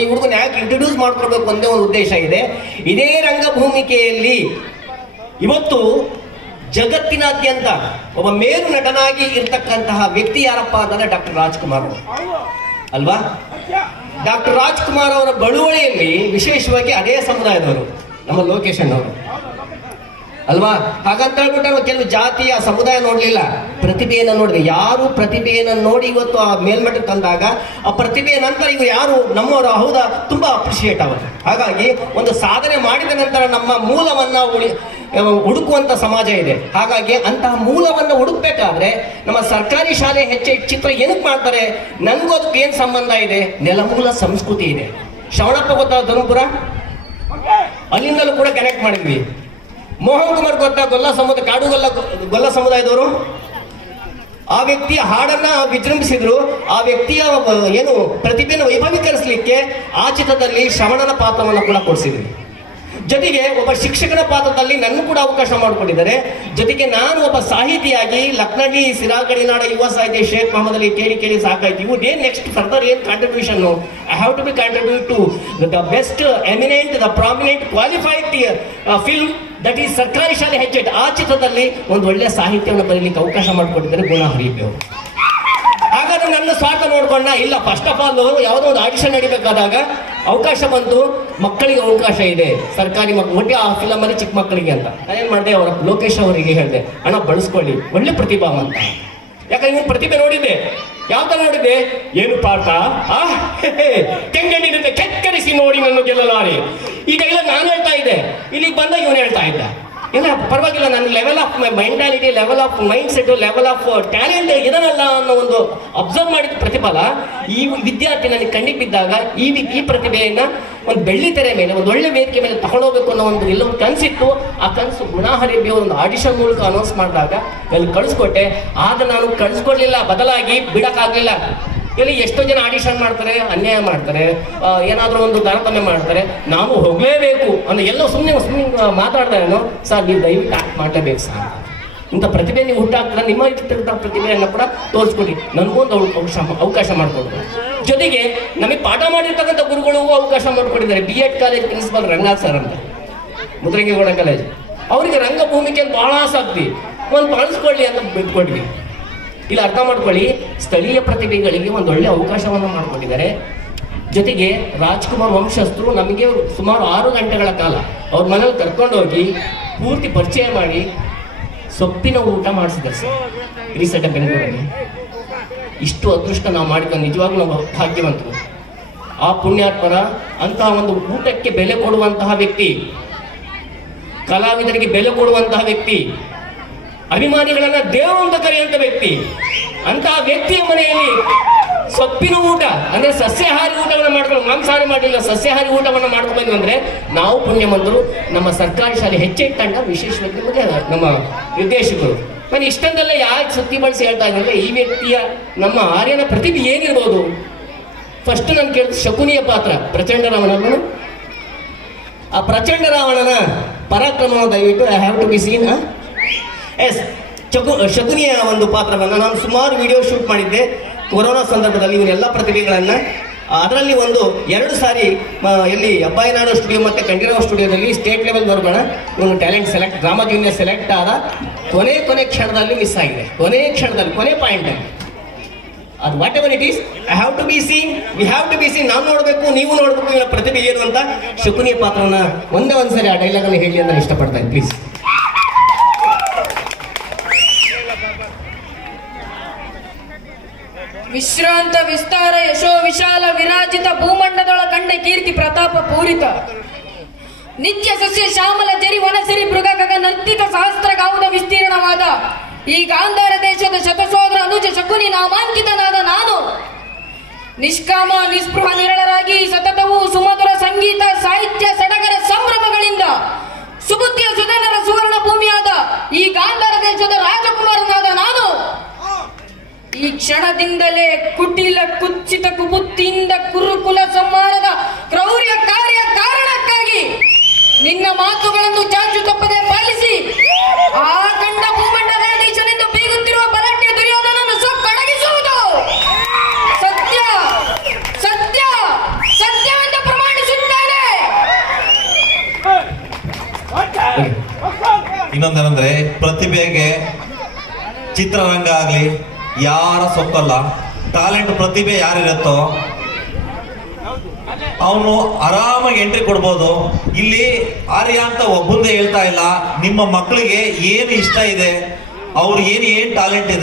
ಈ ಹುಡುಗನ ಯಾಕೆ ಇಂಟ್ರೊಡ್ಯೂಸ್ ಮಾಡ್ಕೊಳ್ಬೇಕು ಒಂದೇ ಒಂದು ಉದ್ದೇಶ ಇದೆ. ಇದೇ ರಂಗಭೂಮಿಕೆಯಲ್ಲಿ ಇವತ್ತು ಜಗತ್ತಿನಾದ್ಯಂತ ಒಬ್ಬ ಮೇರು ನಟನಾಗಿ ಇರ್ತಕ್ಕಂತಹ ವ್ಯಕ್ತಿ ಯಾರಪ್ಪ ಅಂತಂದ್ರೆ ಡಾಕ್ಟರ್ ರಾಜ್ಕುಮಾರ್ ಅವರು. ಅಲ್ವಾ? ಡಾಕ್ಟರ್ ರಾಜ್ಕುಮಾರ್ ಅವರ ಬಳುವಳಿಯಲ್ಲಿ ವಿಶೇಷವಾಗಿ ಅದೇ ಸಮುದಾಯದವರು, ನಮ್ಮ ಲೋಕೇಶನ್ ಅಣ್ಣವರು. ಅಲ್ವಾ? ಹಾಗಂತ ಹೇಳ್ಬಿಟ್ಟು ನಾವು ಕೆಲವು ಜಾತಿಯ ಸಮುದಾಯ ನೋಡ್ಲಿಲ್ಲ. ಪ್ರತಿಭೆಯನ್ನು ನೋಡಿದೆ. ಯಾರು ಪ್ರತಿಭೆಯನ್ನು ನೋಡಿ ಇವತ್ತು ಆ ಮೇಲ್ಮಟ್ಟಕ್ಕೆ ತಂದಾಗ ಆ ಪ್ರತಿಭೆಯ ನಂತರ ಇವು ಯಾರು? ನಮ್ಮವರು ಹೌದಾ? ತುಂಬಾ ಅಪ್ರಿಷಿಯೇಟ್ ಅವರು. ಹಾಗಾಗಿ ಒಂದು ಸಾಧನೆ ಮಾಡಿದ ನಂತರ ನಮ್ಮ ಮೂಲವನ್ನ ಉಳಿ ಹುಡುಕುವಂಥ ಸಮಾಜ ಇದೆ. ಹಾಗಾಗಿ ಅಂತಹ ಮೂಲವನ್ನು ಹುಡುಕ್ಬೇಕಾದ್ರೆ ನಮ್ಮ ಸರ್ಕಾರಿ ಶಾಲೆ ಹೆಚ್ಚು ಚಿತ್ರ ಏನಕ್ಕೆ ಮಾಡ್ತಾರೆ? ನನಗೂ ಅದಕ್ಕೆ ಏನ್ ಸಂಬಂಧ ಇದೆ? ನೆಲಮೂಲ ಸಂಸ್ಕೃತಿ ಇದೆ. ಶ್ರವಣಪ್ಪ ಗೊತ್ತಾ ಧನುಪುರ? ಅಲ್ಲಿಂದಲೂ ಕೂಡ ಕನೆಕ್ಟ್ ಮಾಡಿದ್ವಿ. ಮೋಹನ್ ಕುಮಾರ್ ಗೊತ್ತಾ? ಗೊಲ್ಲ ಸಮುದಾಯ ಕಾಡು ಗೊಲ್ಲ ಗೊಲ್ಲ ಸಮುದಾಯದವರು? ಆ ವ್ಯಕ್ತಿಯ ಹಾಡನ್ನ ವಿಜೃಂಭಿಸಿದ್ರು. ಆ ವ್ಯಕ್ತಿಯ ಏನು, ಪ್ರತಿಭೆಯನ್ನು ವೈಭವೀಕರಿಸಲಿಕ್ಕೆ ಆ ಚಿತ್ರದಲ್ಲಿ ಶ್ರವಣನ ಪಾತ್ರವನ್ನು ಕೂಡ ಕೊಡಿಸಿದ್ವಿ ಜೊತೆಗೆ ಒಬ್ಬ ಶಿಕ್ಷಕನ ಪಾತ್ರದಲ್ಲಿ ನನ್ನ ಕೂಡ ಅವಕಾಶ ಮಾಡಿಕೊಂಡಿದ್ದಾರೆ ಜೊತೆಗೆ ನಾನು ಒಬ್ಬ ಸಾಹಿತಿಯಾಗಿ ಲಕ್ನಗಿ, ಸಿರಾಗಡಿನಾಡ ಯುವ ಸಾಹಿತಿ ಶೇಖ್ ಮೊಹಮ್ಮದ್ ಅಲಿ ಕೇಳಿ ಕೇಳಿ ಸಾಕಾಯ್ತು. ಇವು ಏನ್ ನೆಕ್ಸ್ಟ್ ಫರ್ದರ್ ಏನ್ contribution I have to be contribute to the best eminent the prominent qualified film that is ಸರ್ಕಾರಿ ಶಾಲೆ ಹೆಜ್ಜೆ ಆ ಚಿತ್ರದಲ್ಲಿ ಒಂದು ಒಳ್ಳೆಯ ಸಾಹಿತ್ಯವನ್ನು ಬರೀಲಿಕ್ಕೆ ಅವಕಾಶ ಮಾಡಿಕೊಟ್ಟಿದ್ದಾರೆ ಗುಣ ಹರಿಯಬೇಕು ಹಾಗಾದ್ರೆ ನನ್ನ ಸ್ವಾರ್ಥ ನೋಡ್ಕೊಂಡ, ಇಲ್ಲ ಫಸ್ಟ್ ಆಫ್ ಆಲ್ ಯಾವುದೋ ಒಂದು ಆಡಿಷನ್ ನಡಿಬೇಕಾದಾಗ ಅವಕಾಶ ಬಂತು, ಮಕ್ಕಳಿಗೆ ಅವಕಾಶ ಇದೆ. ಸರ್ಕಾರಿ ಮಕ್ಕಳು ಒಟ್ಟೆ ಆ ಫಿಲಮ್ ಅಲ್ಲಿ ಚಿಕ್ಕ ಮಕ್ಕಳಿಗೆ ಅಂತ. ನಾನೇನ್ ಮಾಡಿದೆ, ಅವರ ಲೋಕೇಶ್ ಅವರಿಗೆ ಹೇಳಿದೆ ಹಣ ಬಳಸ್ಕೊಳ್ಳಿ. ಒಳ್ಳೆ ಪ್ರತಿಭಾವಂತ ಯಾಕಂದ್ರೆ ನೀವು ಪ್ರತಿಭೆ ನೋಡಿದ್ದೆ. ಯಾವ ತರ ನೋಡಿದ್ದೆ? ಏನು ಪಾಠ ಆ ಕೆಂಗಣ್ಣಿನಿಂದ ಕೆಕ್ಕರಿಸಿ ನೋಡಿ ನನ್ನ ಗೆಲ್ಲಲಾರೆ. ಈಗ ಇಲ್ಲ, ನಾನು ಹೇಳ್ತಾ ಇದ್ದೆ. ಇಲ್ಲಿಗೆ ಬಂದ ಇವನು ಹೇಳ್ತಾ ಇದ್ದ. ಇಲ್ಲ, ಪರವಾಗಿಲ್ಲ ನನ್ನ level of mentality level of mindset level of talent ಇದನ್ನಲ್ಲ ಅನ್ನೋ ಒಂದು ಅಬ್ಸರ್ವ್ ಮಾಡಿದ ಪ್ರತಿಫಲ ಈ ವಿದ್ಯಾರ್ಥಿ ನನಗೆ ಕಣ್ಣಿಗೆ ಬಿದ್ದಾಗ ಈ ಈ ಪ್ರತಿಭೆಯನ್ನು ಒಂದು ಬೆಳ್ಳಿ ತೆರೆ ಮೇಲೆ, ಒಂದು ಒಳ್ಳೆ ವೇದಿಕೆ ಮೇಲೆ ತಗೊಳ್ಳೋಬೇಕು ಅನ್ನೋ ಒಂದು ಎಲ್ಲೊಂದು ಕನಸಿತ್ತು. ಆ ಕನಸು ಗುಣಹರಿಬಿ ಒಂದು ಆಡಿಷನ್ ಮೂಲಕ ಅನೌನ್ಸ್ ಮಾಡಿದಾಗ, ಅಲ್ಲಿ ಕಳಿಸ್ಕೊಟ್ಟೆ. ಆಗ ನಾನು ಕಳಿಸ್ಕೊಡ್ಲಿಲ್ಲ, ಬದಲಾಗಿ ಬಿಡಕ್ಕಾಗ್ಲಿಲ್ಲ. ಇಲ್ಲಿ ಎಷ್ಟೋ ಜನ ಆಡಿಷನ್ ಮಾಡ್ತಾರೆ, ಅನ್ಯಾಯ ಮಾಡ್ತಾರೆ ಏನಾದ್ರೂ ಒಂದು ತಾರತಮ್ಯ ಮಾಡ್ತಾರೆ, ನಾವು ಹೋಗಲೇಬೇಕು ಅಂದ್ರೆ ಎಲ್ಲೋ ಸುಮ್ಮನೆ ಸುಮ್ಮನೆ ಮಾತಾಡ್ತಾರೆ ಸರ್, ನೀವು ದಯವಿಟ್ಟು ಆಕ್ಟ್ ಮಾಡಲೇಬೇಕು ಸರ್ ಇಂಥ ಪ್ರತಿಭೆ ನೀವು ಹುಟ್ಟಾಕ್ತಾರೆ ನಿಮ್ಮ ಇಟ್ಟಿರ್ತಕ್ಕಂಥ ಪ್ರತಿಭೆಯನ್ನು ಕೂಡ ತೋರಿಸ್ಕೊಡಿ. ಒಂದು ಅವಕಾಶ ಅವಕಾಶ ಮಾಡಿಕೊಡ್ತಾರೆ ಜೊತೆಗೆ ನಮಗೆ ಪಾಠ ಮಾಡಿರ್ತಕ್ಕಂಥ ಗುರುಗಳಿಗೂ ಅವಕಾಶ ಮಾಡಿಕೊಟ್ಟಿದ್ದಾರೆ. B Ed college principal Ranganath sir ಅಂತ. ಮುದ್ರಂಗೇಗೌಡ ಕಾಲೇಜ್ ಅವರಿಗೆ ರಂಗಭೂಮಿಗೆ ಭಾಳ ಆಸಕ್ತಿ. ಒಂದು ಬಳಸ್ಕೊಳ್ಳಿ ಅಂತ ಬಿಟ್ಕೊಟ್ವಿ. ಇಲ್ಲಿ ಅರ್ಥ ಮಾಡ್ಕೊಳ್ಳಿ, ಸ್ಥಳೀಯ ಪ್ರತಿಭೆಗಳಿಗೆ ಒಂದು ಒಳ್ಳೆ ಅವಕಾಶವನ್ನು ಮಾಡಿಕೊಂಡಿದ್ದಾರೆ. ಜೊತೆಗೆ ರಾಜ್ಕುಮಾರ್ ವಂಶಸ್ಥರು ನಮಗೆ ಸುಮಾರು ಆರು ಗಂಟೆಗಳ ಕಾಲ ಅವ್ರ ಮನೇಲಿ ಕರ್ಕೊಂಡೋಗಿ ಪೂರ್ತಿ ಪರಿಚಯ ಮಾಡಿ ಸೊಪ್ಪಿನ ಊಟ ಮಾಡಿಸಿದ್ದಾರೆ ಸರ್. ರೀಸೆಂಟ್ ಬೆಂಗಳೂರಲ್ಲಿ ಇಷ್ಟು ಅದೃಷ್ಟ ನಾವು ಮಾಡಿಕೊಂಡು ನಿಜವಾಗ್ಲೂ ನಾವು ಭಾಗ್ಯವಂತರು. ಆ ಪುಣ್ಯಾತ್ಮರ ಅಂತಹ ಒಂದು ಊಟಕ್ಕೆ ಬೆಲೆ ಕೊಡುವಂತಹ ವ್ಯಕ್ತಿ, ಕಲಾವಿದರಿಗೆ ಬೆಲೆ ಕೊಡುವಂತಹ ವ್ಯಕ್ತಿ ಅಭಿಮಾನಿಗಳನ್ನ ದೇವ ಅಂತ ಕರೆಯುವಂತ ವ್ಯಕ್ತಿ. ಅಂತ ವ್ಯಕ್ತಿಯ ಮನೆಯಲ್ಲಿ ಸೊಪ್ಪಿನ ಊಟ, ಅಂದ್ರೆ ಸಸ್ಯಾಹಾರಿ ಊಟವನ್ನು ಮಾಡ್ಕೊಂಡು ಮಾಂಸಾಹಾರಿ ಮಾಡಲಿಲ್ಲ ಸಸ್ಯಾಹಾರಿ ಊಟವನ್ನು ಮಾಡ್ಕೊಂಡು ಅಂದ್ರೆ ನಾವು ಪುಣ್ಯಮಂತರು ನಮ್ಮ ಸರ್ಕಾರಿ ಶಾಲೆ ಹೆಚ್ಚೆ ತಂಡ, ವಿಶೇಷವಾಗಿ ನಮಗೆ ನಮ್ಮ ನಿರ್ದೇಶಕರು. ನಾನು ಇಷ್ಟೊಂದೆಲ್ಲ ಯಾಕೆ ಸುತ್ತಿ ಬಳಸಿ ಹೇಳ್ತಾ ಇದ್ದಾರೆ ಈ ವ್ಯಕ್ತಿಯ ನಮ್ಮ ಆರ್ಯನ ಪ್ರತಿಭೆ ಏನಿರ್ಬೋದು? ಫಸ್ಟ್ ನಾನು ಕೇಳಿದ, ಶಕುನಿಯ ಪಾತ್ರ, ಪ್ರಚಂಡ ರಾವಣನ ಆ ಪ್ರಚಂಡ ರಾವಣನ ಪರಾಕ್ರಮವನ್ನು ದಯವಿಟ್ಟು I have to be seen yes, ಚಕು ಶಕುನಿಯ ಒಂದು ಪಾತ್ರವನ್ನು ನಾನು ಸುಮಾರು ವಿಡಿಯೋ ಶೂಟ್ ಮಾಡಿದ್ದೆ. ಕೊರೋನಾ ಸಂದರ್ಭದಲ್ಲಿ ಇವನ್ನೆಲ್ಲ ಪ್ರತಿಭೆಗಳನ್ನು ಅದರಲ್ಲಿ ಒಂದು ಎರಡು ಸಾರಿ ಇಲ್ಲಿ ಅಬ್ಬಾಯಿನಾಡು ಸ್ಟುಡಿಯೋ ಮತ್ತು ಕಂಠೀರವ ಸ್ಟುಡಿಯೋದಲ್ಲಿ ಸ್ಟೇಟ್ ಲೆವೆಲ್ ಬರೋಣ ಇವನು talent select drama junior select ಆದ ಕೊನೆ ಕೊನೆ ಕ್ಷಣದಲ್ಲಿ ಮಿಸ್ ಆಗಿದೆ. ಕೊನೆ ಕ್ಷಣದಲ್ಲಿ, ಕೊನೆ ಪಾಯಿಂಟಲ್ಲಿ ಅದು whatever it is I have to be seen we have to be seen ನಾನು ನೋಡಬೇಕು, ನೀವು ನೋಡಬೇಕು, ಇವರ ಪ್ರತಿಭೆ ಏನು ಅಂತ ಶಕುನಿಯ ಪಾತ್ರವನ್ನ ಒಂದೇ ಒಂದು ಸರಿ ಆ ಡೈಲಾಗ್ ಅನ್ನು ಹೇಳಿ ಅಂತ ಇಷ್ಟಪಡ್ತಾ ಇಷ್ಟಪಡ್ತೇನೆ ಪ್ಲೀಸ್ ವಿಶ್ರಾಂತ ವಿಸ್ತಾರ ಯಶೋ ವಿಶಾಲ ವಿರಾಜಿತ ಭೂಮಂಡದೊಳ ಕಂಡ ಕೀರ್ತಿ ಪ್ರತಾಪ ಪೂರಿತ. ನಿತ್ಯ ಸಸ್ಯ ಶ್ಯಾಮಲ ಜರಿ ವನಸಿರಿ ಮೃಗಗ ನರ್ತಿತ ಸಹಸ್ರ ಗಾವುದ ವಿಸ್ತೀರ್ಣವಾದ. ಈ ಗಾಂಧಾರ ದೇಶದ ಶತಸೋದರ ಅನುಜ ಶಕುನಿ ನಾಮಾಂಕಿತನಾದ ನಾನು. ನಿಷ್ಕಾಮ, ನಿಸ್ಪೃಹ ನಿರಳರಾಗಿ ಸತತವೂ ಸುಮಧುರ ಸಂಗೀತ, ಸಾಹಿತ್ಯ, ಸಡಗರ ಸಂಭ್ರಮಗಳಿಂದ ಈ ಕ್ಷಣದಿಂದಲೇ ಕುಟಿಲ ಕುಚ್ಚಿತ ಕುಬುತ್ತಿಯಿಂದ ಕುರುಕುಲ ಸಂಹಾರದ ಕ್ರೌರ್ಯ ಕಾರ್ಯ ಕಾರಣಕ್ಕಾಗಿ ನಿನ್ನ ಮಾತುಗಳನ್ನು ಚಾಚು ತಪ್ಪದೆ ಪಾಲಿಸಿ. ಆ ಕಂಡ ಭೂಮಂಡಲಾಧೀಶನೆಂದು ಬೀಗುತ್ತಿರುವ ಬಲಾಢ್ಯ ದುರ್ಯೋಧನನ್ನು ಸೊಕ್ಕಡಗಿಸುವುದು. ಸತ್ಯ ಸತ್ಯ, ಸತ್ಯವೆಂದು ಪ್ರಮಾಣಿಸುತ್ತೇನೆ. ಇನ್ನೊಂದೇನಂದ್ರೆ ಪ್ರತಿಭೆಗೆ ಚಿತ್ರರಂಗ ಆಗಲಿ ಯಾರ ಸೊಕ್ಕಲ್ಲ? ಟ್ಯಾಲೆಂಟ್ ಪ್ರತಿಭೆ ಯಾರಿರುತ್ತೋ? ಅವನು ಆರಾಮಾಗಿ ಎಂಟ್ರಿ ಕೊಡ್ಬೋದು. ಇಲ್ಲಿ ಆರ್ಯ ಅಂತ ಒಬ್ಬಂದೇ ಹೇಳ್ತಾ ಇಲ್ಲ. ನಿಮ್ಮ ಮಕ್ಕಳಿಗೆ ಏನು ಇಷ್ಟ ಇದೆ? ಅವ್ರು ಏನು ಏನು ಟ್ಯಾಲೆಂಟ್ ಇದೆ?